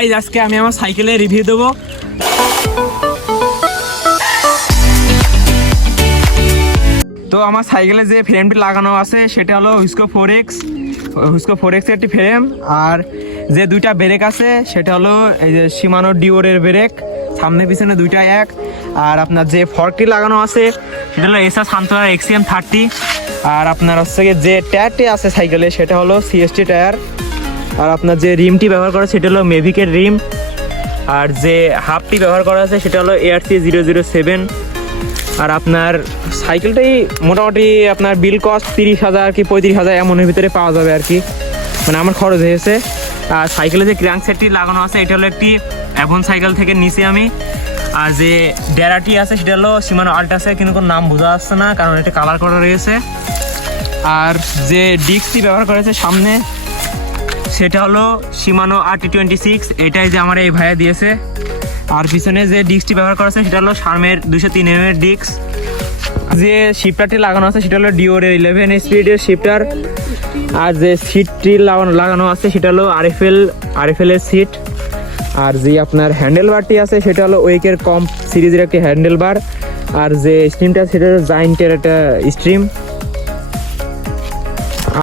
Guys আজকে আমি আমার সাইকেলে রিভিউ দেবো। তো আমার সাইকেলে যে ফ্রেমটি লাগানো আছে, সেটা হলো হুস্কো ফোর এক্স হুস্কো ফোর এক্সের একটি ফ্রেম আর যে দুইটা ব্রেক আছে, সেটা হলো এই যে সীমানো ডিওরের ব্রেক সামনে পিছনে দুইটা এক। আর আপনার যে ফর্কটি লাগানো আছে, সেটা হলো এসআর সান্তনার এক্সিএম থার্টি আর আপনার হচ্ছে যে টায়ারটি আছে সাইকেলে, সেটা হলো সিএসটি টায়ার আর আপনার যে রিমটি ব্যবহার করা সেটা হলো মেভিকের রিম। আর যে হাফটি ব্যবহার করা আছে, সেটা হলো এআরসি জিরো জিরো সেভেন আর আপনার সাইকেলটাই মোটামুটি আপনার বিল কস্ট তিরিশ হাজার কি পঁয়ত্রিশ হাজার, এমনের ভিতরে পাওয়া যাবে আর কি। মানে আমার খরচ হয়েছে। আর সাইকেলে যে ক্র্যাঙ্ক সেটটি লাগানো আছে, এটা হলো একটি অ্যাভন সাইকেল থেকে নিছি আমি। আর যে ডেরাটি আছে, সেটা হলো সীমানো আল্টাসে কিন্তু কোনো নাম বোঝা যাচ্ছে না, কারণ এটা কালার করা রয়েছে। আর যে ডিস্কটি ব্যবহার করেছে সামনে সেটা হলো সীমানো আর টি টোয়েন্টি সিক্স এটাই যে আমার এই ভাইয়া দিয়েছে। আর পিছনে যে ডিস্কটি ব্যবহার করা আছে, সেটা হলো শার্মের দুশো তিন এম এর ডিস্ক। যে শিফটারটি লাগানো আছে, সেটা হলো ডিওরের ইলেভেন স্পিডের শিফটার আর যে সিটটি লাগানো লাগানো আছে, সেটা হলো আরএফএল এর সিট আর যে আপনার হ্যান্ডেল বারটি আছে, সেটা হলো ওয়েকের কম সিরিজের একটি হ্যান্ডেল বার আর যে স্ট্রিমটা সেটা হলো জাইন্টের একটা স্ট্রিম